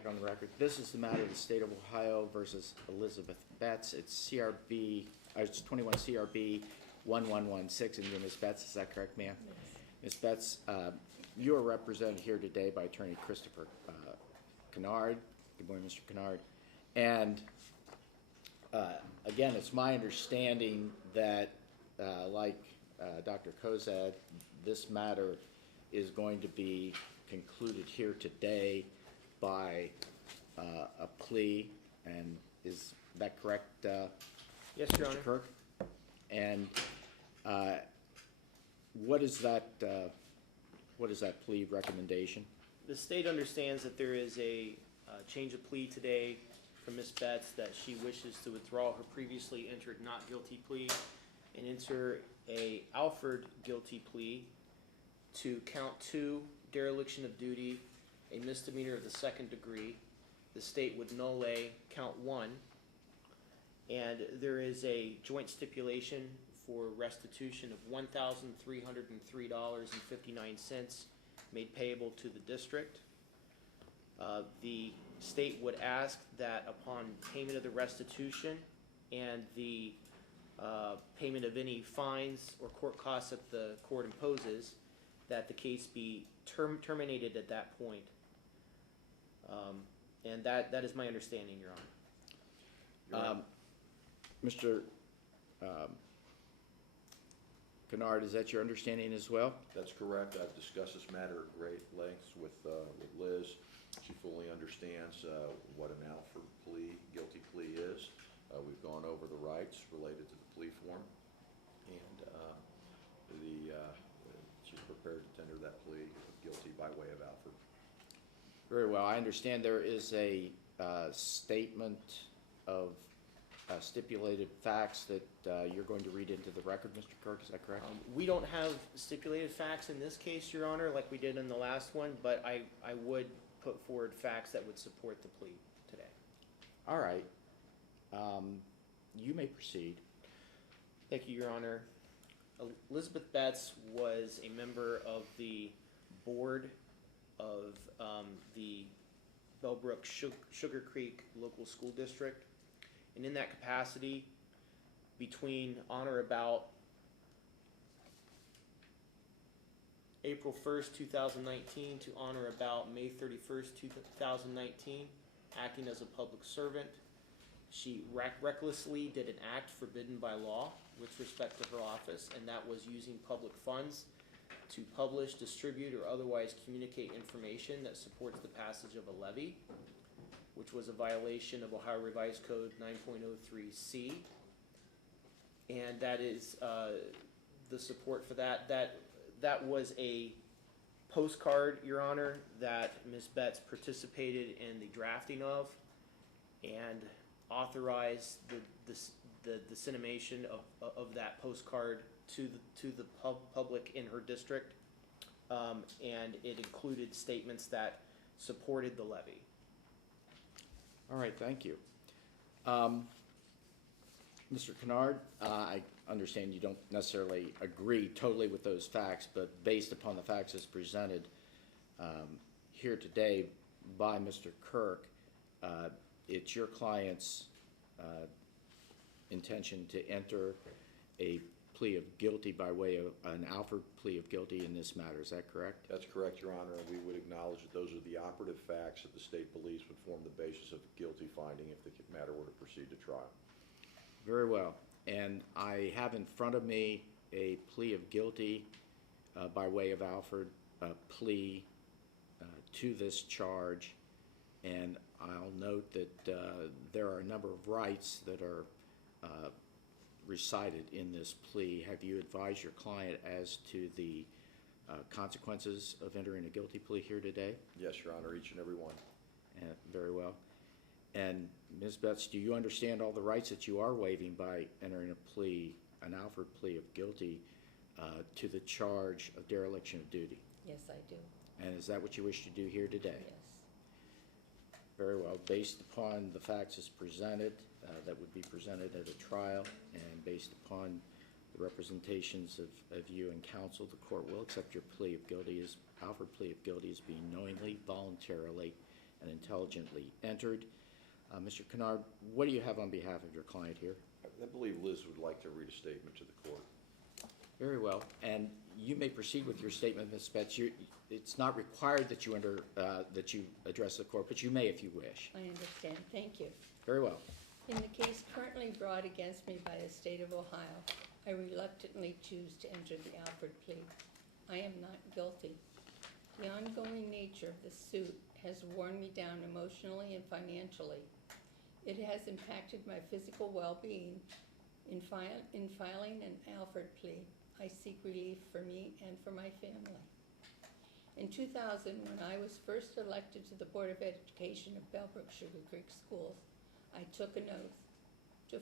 back on the record. This is the matter of the State of Ohio versus Elizabeth Betz. It's it's 21 CRB 1116, and you're Ms. Betz, is that correct, ma'am? Yes. Ms. Betz, you are represented here today by Attorney Christopher Kennard. Good morning, Mr. Kennard. And again, it's my understanding that, like Dr. Kozad, this matter is going to be concluded here today by a plea, and is that correct, Yes, Your Honor. Mr. Kirk? And what is that plea recommendation? The state understands that there is a change of plea today from Ms. Betz, that she wishes to withdraw her previously entered not guilty plea and enter a Alford guilty plea to count 2, dereliction of duty, a misdemeanor of the 2nd degree. The state would null count 1, and there is a joint stipulation for restitution of $1,303.59 made payable to the district. The state would ask that upon payment of the restitution and the payment of any fines or court costs that the court imposes, that the case be terminated at that point. And that is my understanding, Your Honor. Mr. Kennard, is that your understanding as well? That's correct. I've discussed this matter at great lengths with Liz. She fully understands what an Alford guilty plea is. We've gone over the rights related to the plea form, and she's prepared to tender that plea of guilty by way of Alford. Very well. I understand there is a statement of stipulated facts that you're going to read into the record, Mr. Kirk, is that correct? We don't have stipulated facts in this case, Your Honor, like we did in the last one, but I would put forward facts that would support the plea today. All right. You may proceed. Thank you, Your Honor. Elizabeth Betz was a member of the board of the Bellbrook Sugar Creek Local School District, and in that capacity, between on or about April 1st, 2019 to on or about May 31st, 2019, acting as a public servant, she recklessly did an act forbidden by law with respect to her office, and that was using public funds to publish, distribute, or otherwise communicate information that supports the passage of a levy, which was a violation of Ohio Revised Code 9.03C. And that is the support for that. That was a postcard, Your Honor, that Ms. Betz participated in the drafting of and authorized the dissemination of that postcard to the public in her district, and it included statements that supported the levy. All right, thank you. Mr. Kennard, I understand you don't necessarily agree totally with those facts, but based upon the facts as presented here today by Mr. Kirk, it's your client's intention to enter a plea of guilty by way of an Alford plea of guilty in this matter. Is that correct? That's correct, Your Honor, and we would acknowledge that those are the operative facts that the state believes would form the basis of guilty finding if the matter were to proceed to trial. Very well. And I have in front of me a plea of guilty by way of Alford, a plea to this charge, and I'll note that there are a number of rights that are recited in this plea. Have you advised your client as to the consequences of entering a guilty plea here today? Yes, Your Honor, each and every one. Very well. And Ms. Betz, do you understand all the rights that you are waiving by entering a plea, an Alford plea of guilty to the charge of dereliction of duty? Yes, I do. And is that what you wish to do here today? Yes. Very well. Based upon the facts as presented, that would be presented at a trial, and based upon the representations of you and counsel, the court will accept your plea of guilty as Alford plea of guilty as being knowingly, voluntarily, and intelligently entered. Mr. Kennard, what do you have on behalf of your client here? I believe Liz would like to read a statement to the court. Very well, and you may proceed with your statement, Ms. Betz. It's not required that you address the court, but you may if you wish. I understand. Thank you. Very well. In the case currently brought against me by the state of Ohio, I reluctantly choose to enter the Alford plea. I am not guilty. The ongoing nature of the suit has worn me down emotionally and financially. It has impacted my physical well-being. In filing an Alford plea, I seek relief for me and for my family. In 2000, when I was first elected to the Board of Education of Bellbrook Sugar Creek Schools, I took an oath to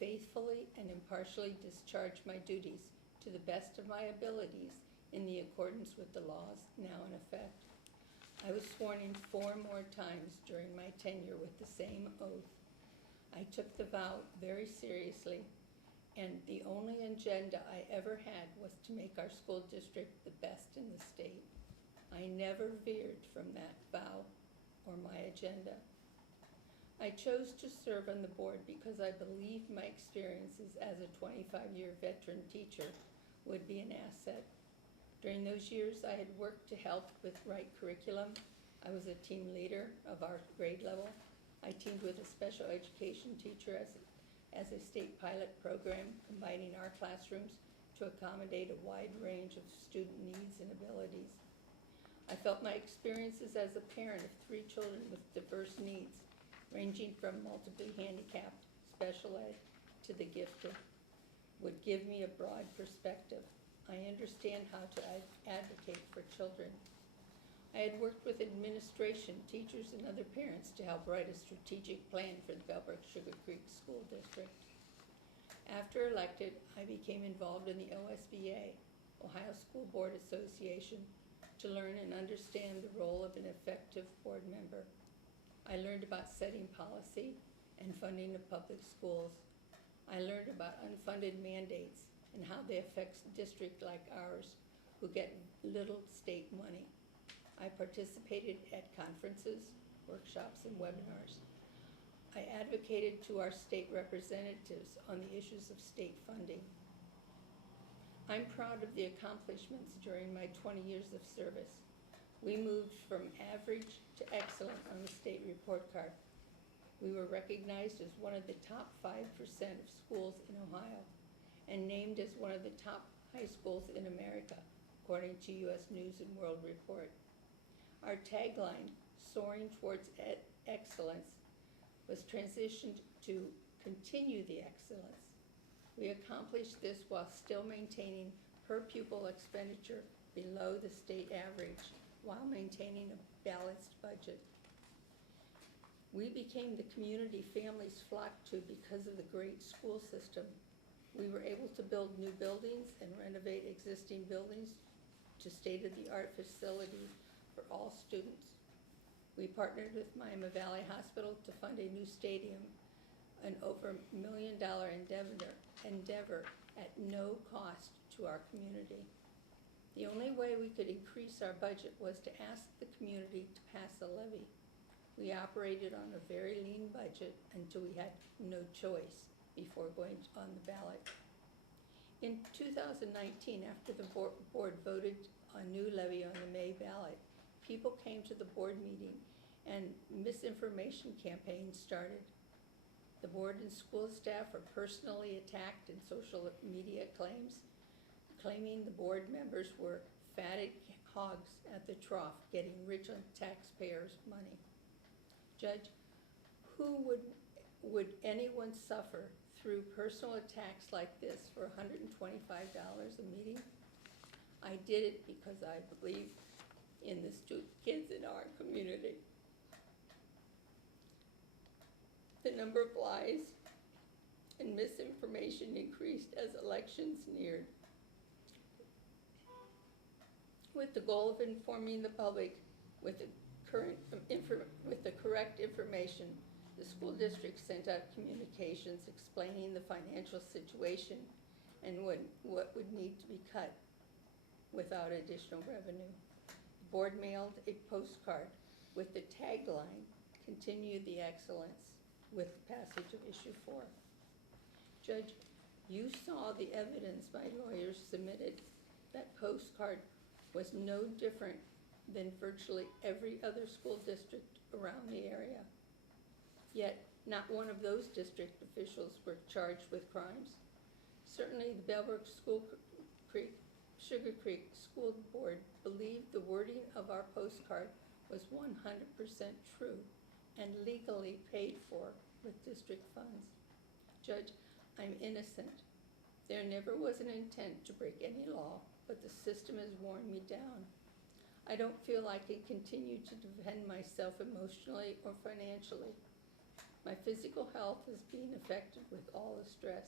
faithfully and impartially discharge my duties to the best of my abilities in the accordance with the laws now in effect. I was sworn in 4 more times during my tenure with the same oath. I took the vow very seriously, and the only agenda I ever had was to make our school district the best in the state. I never veered from that vow or my agenda. I chose to serve on the board because I believed my experiences as a 25-year veteran teacher would be an asset. During those years, I had worked to help with right curriculum. I was a team leader of our grade level. I teamed with a special education teacher as a state pilot program, combining our classrooms to accommodate a wide range of student needs and abilities. I felt my experiences as a parent of 3 children with diverse needs, ranging from multiply handicapped, special ed, to the gifted, would give me a broad perspective. I understand how to advocate for children. I had worked with administration, teachers, and other parents to help write a strategic plan for the Bellbrook Sugar Creek School District. After elected, I became involved in the OSBA, Ohio School Board Association, to learn and understand the role of an effective board member. I learned about setting policy and funding of public schools. I learned about unfunded mandates and how they affect districts like ours who get little state money. I participated at conferences, workshops, and webinars. I advocated to our state representatives on the issues of state funding. I'm proud of the accomplishments during my 20 years of service. We moved from average to excellent on the state report card. We were recognized as one of the top 5% of schools in Ohio and named as one of the top high schools in America, according to U.S. News and World Report. Our tagline, Soaring Towards Excellence, was transitioned to Continue the Excellence. We accomplished this while still maintaining per pupil expenditure below the state average, while maintaining a balanced budget. We became the community families flocked to because of the great school system. We were able to build new buildings and renovate existing buildings to state-of-the-art facilities for all students. We partnered with Miami Valley Hospital to fund a new stadium, an over $1 million endeavor at no cost to our community. The only way we could increase our budget was to ask the community to pass a levy. We operated on a very lean budget until we had no choice before going on the ballot. In 2019, after the board voted a new levy on the May ballot, people came to the board meeting and misinformation campaigns started. The board and school staff are personally attacked in social media claims, claiming the board members were fatted hogs at the trough, getting rich on taxpayers' money. Judge, who would anyone suffer through personal attacks like this for $125 a meeting? I did it because I believe in the kids in our community. The number of lies and misinformation increased as elections neared. With the goal of informing the public with the correct information, the school district sent out communications explaining the financial situation and what would need to be cut without additional revenue. The board mailed a postcard with the tagline, "Continue the Excellence," with the passage of issue 4. Judge, you saw the evidence my lawyers submitted. That postcard was no different than virtually every other school district around the area. Yet, not one of those district officials were charged with crimes. Certainly, the Bellbrook Sugar Creek School Board believed the wording of our postcard was 100% true and legally paid for with district funds. Judge, I'm innocent. There never was an intent to break any law, but the system has worn me down. I don't feel I can continue to defend myself emotionally or financially. My physical health is being affected with all the stress.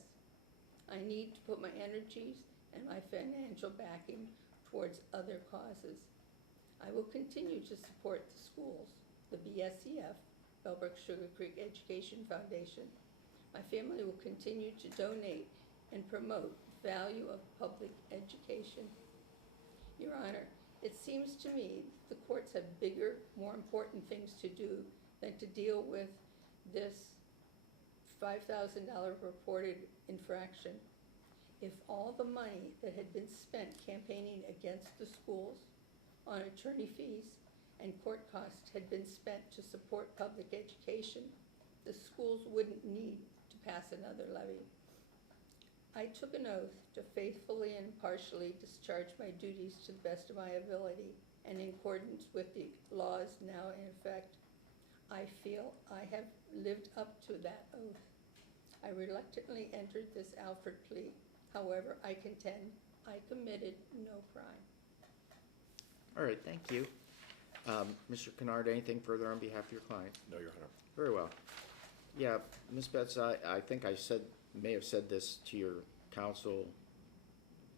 I need to put my energies and my financial backing towards other causes. I will continue to support the schools, the BSEF, Bellbrook Sugar Creek Education Foundation. My family will continue to donate and promote the value of public education. Your Honor, it seems to me the courts have bigger, more important things to do than to deal with this $5,000 reported infraction. If all the money that had been spent campaigning against the schools on attorney fees and court costs had been spent to support public education, the schools wouldn't need to pass another levy. I took an oath to faithfully and impartially discharge my duties to the best of my ability and in accordance with the laws now in effect. I feel I have lived up to that oath. I reluctantly entered this Alford plea. However, I contend I committed no crime. All right, thank you. Mr. Kennard, anything further on behalf of your client? No, Your Honor. Very well. Yeah, Ms. Betz, I think I may have said this to your counsel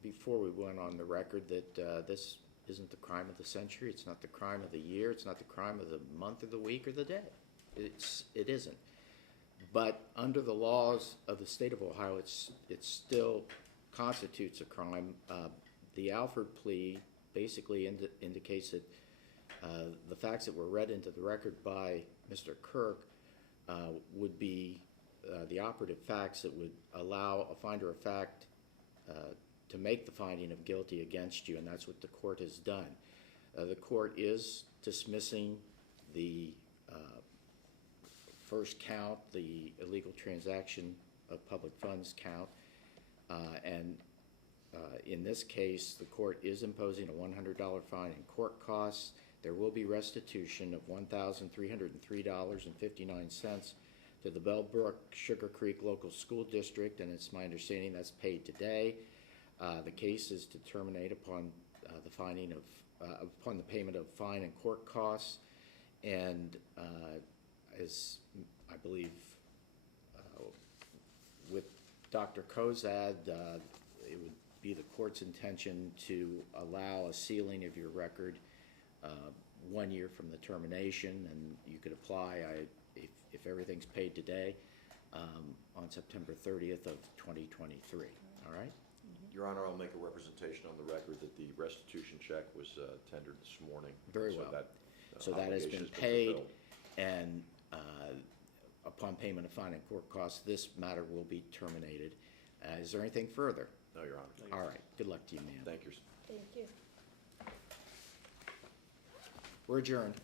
before we went on the record that this isn't the crime of the century. It's not the crime of the year. It's not the crime of the month or the week or the day. It isn't. But under the laws of the state of Ohio, it still constitutes a crime. The Alford plea basically indicates that the facts that were read into the record by Mr. Kirk would be the operative facts that would allow a finder of fact to make the finding of guilty against you, and that's what the court has done. The court is dismissing the first count, the illegal transaction of public funds count, and in this case, the court is imposing a $100 fine in court costs. There will be restitution of $1,303.59 to the Bellbrook Sugar Creek Local School District, and it's my understanding that's paid today. The case is to terminate upon upon the payment of fine and court costs, and as I believe with Dr. Kozad, it would be the court's intention to allow a sealing of your record 1 year from the termination, and you could apply if everything's paid today on September 30th of 2023. All right? Your Honor, I'll make a representation on the record that the restitution check was tendered this morning. Very so well. That, So that has been obligation paid, fulfilled. and upon payment of fine and court costs, this matter will be terminated. Is there anything further? No, Your Honor. All right. Good luck to you, ma'am. Thank you. Thank you. We're adjourned.